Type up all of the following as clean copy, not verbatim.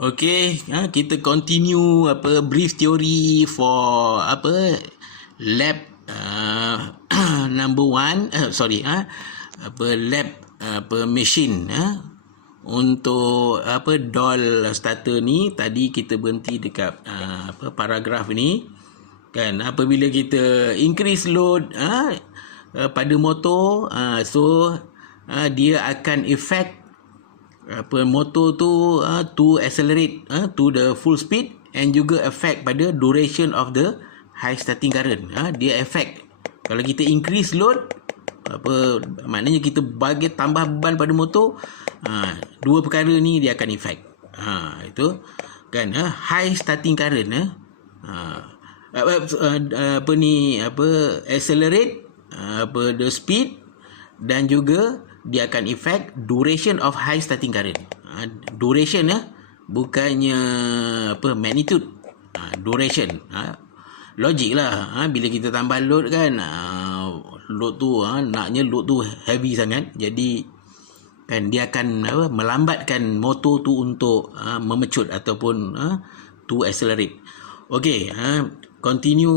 Okay, kita continue brief theory for lab number 1 lab machine untuk doll starter ni. Tadi kita berhenti dekat paragraf ni kan. Apabila kita increase load pada motor, dia akan effect motor tu to accelerate to the full speed, and juga affect pada duration of the high starting current. Dia affect kalau kita increase load, maknanya kita bagi tambah beban pada motor. Dua perkara ni dia akan effect. Itu kan, high starting current accelerate the speed, dan juga dia akan effect duration of high starting current. Duration bukannya magnitude. Duration. Logik lah. Bila kita tambah load kan, load tu naknya load tu heavy sangat, jadi kan dia akan melambatkan motor tu untuk memecut ataupun to accelerate. Okay, continue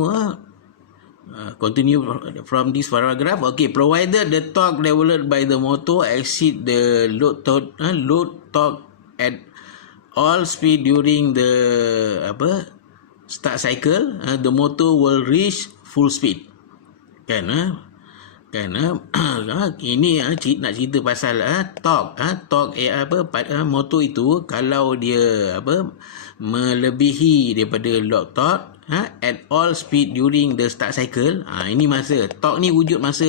from this paragraph. Okay, provided the torque developed by the motor exceed the load torque at all speed during the start cycle, the motor will reach full speed. Kan ini nak cerita pasal torque motor itu kalau dia melebihi daripada load torque at all speed during the start cycle. Ini masa torque ni wujud masa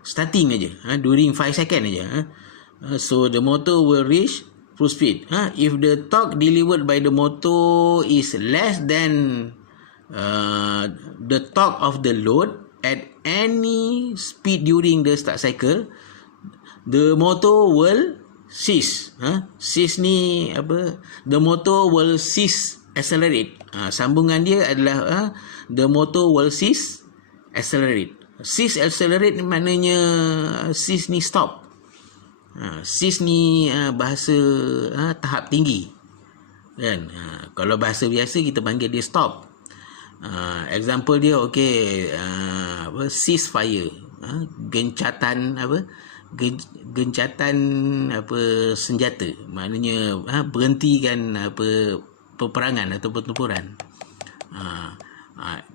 starting aja, during 5 second aja. So the motor will reach full speed. If the torque delivered by the motor is less than the torque of the load at any speed during the start cycle, the motor will cease. Cease ni the motor will cease accelerate. Sambungan dia adalah the motor will cease accelerate. Cease accelerate maknanya cease ni stop. Cease ni bahasa tahap tinggi kan. Kalau bahasa biasa kita panggil dia stop. Example dia cease fire, gencatan senjata, maknanya berhentikan peperangan atau pertempuran.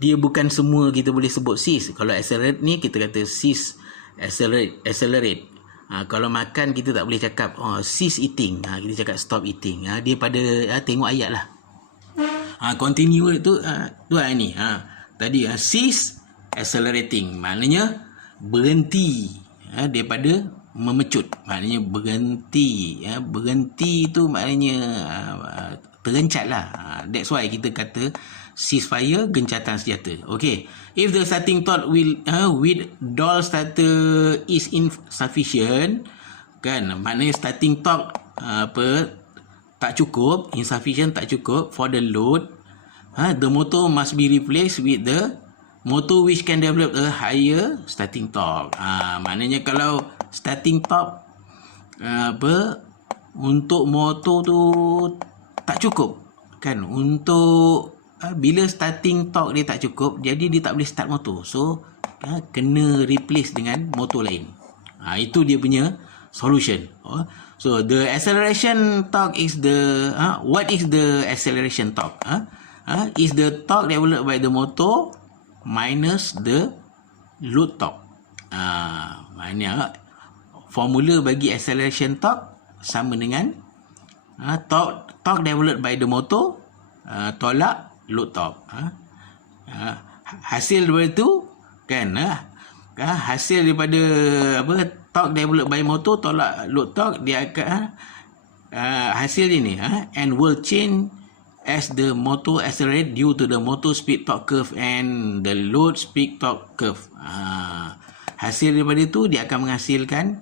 Dia bukan semua kita boleh sebut cease. Kalau accelerate ni kita kata cease accelerate. Kalau makan kita tak boleh cakap cease eating, kita cakap stop eating. Dia pada tengok ayat lah. Continue tu ni tadi cease accelerating maknanya berhenti daripada memecut, maknanya berhenti. Berhenti tu maknanya terencat lah. That's why kita kata ceasefire, gencatan senjata. Okay, if the starting torque with doll starter is insufficient kan, maknanya starting torque tak cukup, insufficient tak cukup for the load, the motor must be replaced with the motor which can develop a higher starting torque. Maknanya kalau starting torque untuk motor tu tak cukup kan, untuk bila starting torque dia tak cukup, jadi dia tak boleh start motor. So kena replace dengan motor lain. Itu dia punya solution. So the acceleration torque is the what is the acceleration torque? Is the torque developed by the motor minus the load torque. Maknanya formula bagi acceleration torque sama dengan torque developed by the motor tolak load torque. Hasil daripada tu kan, hasil daripada torque developed by motor tolak load torque, dia akan hasil ini and will change as the motor accelerate due to the motor speed torque curve and the load speed torque curve. Hasil daripada itu dia akan menghasilkan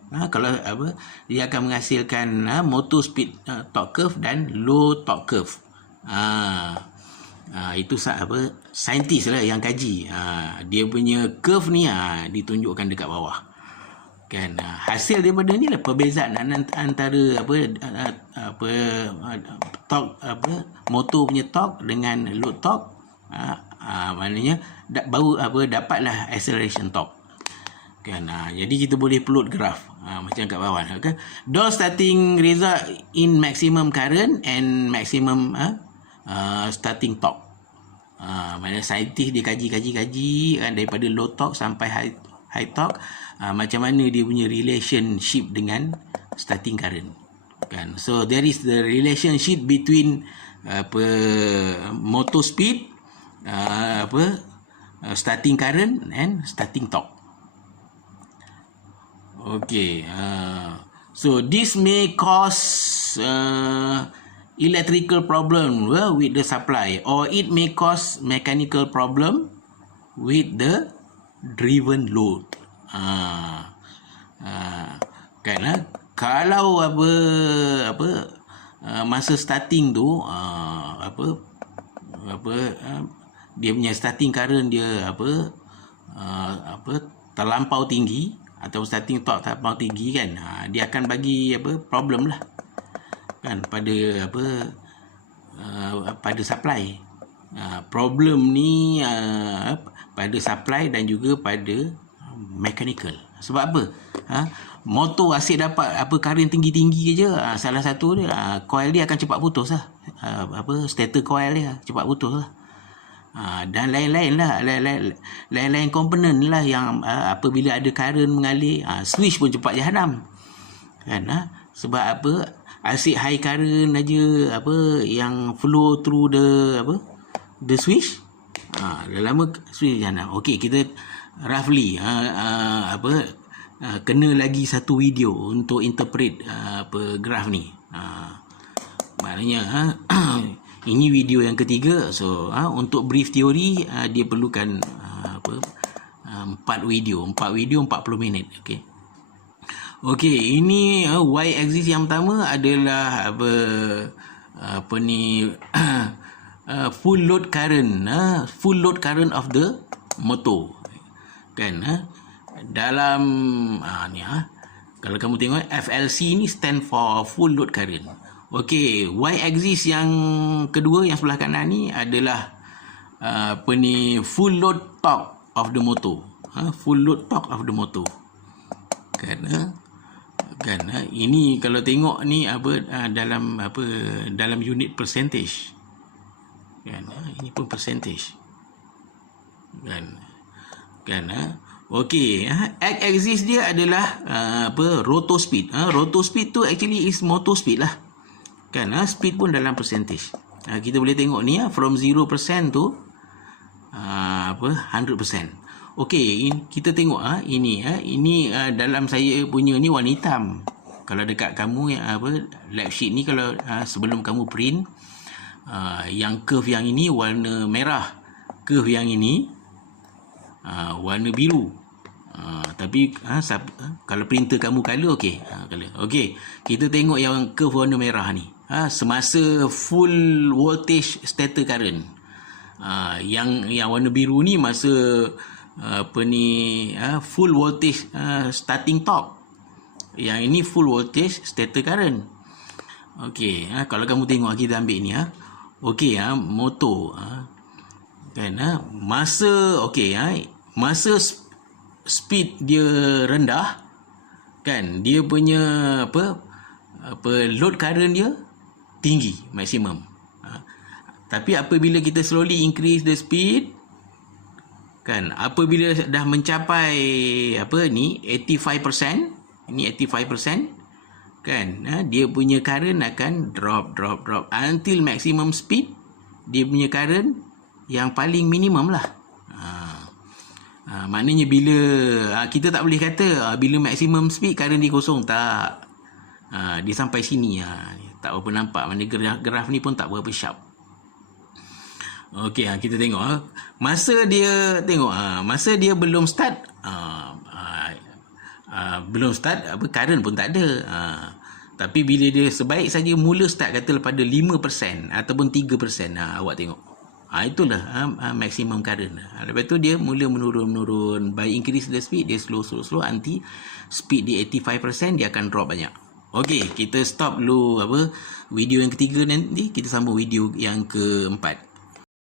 dia akan menghasilkan motor speed torque curve dan load torque curve. Itu saintis lah yang kaji. Dia punya curve ni ditunjukkan dekat bawah. Kan hasil daripada ni lah perbezaan antara torque motor punya torque dengan load torque. Maknanya baru dapatlah acceleration torque. Kan jadi kita boleh plot graf macam kat bawah, okay? Dot starting result in maximum current and maximum starting torque. Maknanya saintis dia kaji kan, daripada low torque sampai high torque, macam mana dia punya relationship dengan starting current, kan. So there is the relationship between motor speed, starting current and starting torque. Okay, so this may cause electrical problem with the supply, or it may cause mechanical problem with the driven load. Kan kalau masa starting tu dia punya starting current dia terlampau tinggi atau starting torque terlampau tinggi, kan, dia akan bagi problem lah, kan, pada pada supply. Problem ni pada supply dan juga pada mechanical. Sebab apa? Motor asyik dapat current tinggi-tinggi je, salah satu dia coil dia akan cepat putus lah. Stator coil dia cepat putus lah. Dan lain-lain lah, lain-lain komponen lah yang apabila ada current mengalir, switch pun cepat jahanam, kan. Sebab asyik high current aja yang flow through the switch, dah lama switch jahanam. Okey, kita roughly kena lagi satu video untuk interpret graf ni. Maknanya ini video yang ketiga. So untuk brief teori dia perlukan 4 video 40 minit. Okey, ini y axis yang pertama adalah full load current of the motor, kan. Dalam ni kalau kamu tengok FLC ni stand for full load current. Okey, y axis yang kedua yang sebelah kanan ni adalah full load torque of the motor. Full load torque of the motor, kan. Ini kalau tengok ni dalam unit percentage, kan. Ini pun percentage, kan. Okey, x-axis dia adalah rotor speed. Rotor speed tu actually is motor speed lah, kan. Speed pun dalam percentage. Kita boleh tengok ni from 0% to 100%. Okey, kita tengok ini dalam saya punya ni warna hitam. Kalau dekat kamu lab sheet ni, kalau sebelum kamu print, yang curve yang ini warna merah, curve yang ini warna biru. Tapi kalau printer kamu color, okey, color. Okey, kita tengok yang curve warna merah ni, semasa full voltage stator current. Yang warna biru ni masa full voltage starting torque. Yang ini full voltage stator current. Okey, kalau kamu tengok, kita ambil ni, okey, motor, kan, masa masa speed dia rendah, kan, dia punya load current dia tinggi, maksimum. Tapi apabila kita slowly increase the speed, kan, apabila dah mencapai 85%, ini 85%, kan, dia punya current akan drop until maximum speed. Dia punya current yang paling minimum lah. Maknanya bila kita tak boleh kata bila maximum speed current dia kosong, tak. Dia sampai sini, tak berapa nampak. Mana graf ni pun tak berapa sharp. Okey, kita tengok masa dia belum start, current pun tak ada. Tapi bila dia sebaik saja mula start, kata pada 5% ataupun 3%, awak tengok Itulah maximum current. Lepas tu dia mula menurun. By increase the speed, dia slow. Nanti speed di 85%, dia akan drop banyak. Okey, kita stop dulu video yang ketiga, nanti kita sambung video yang keempat.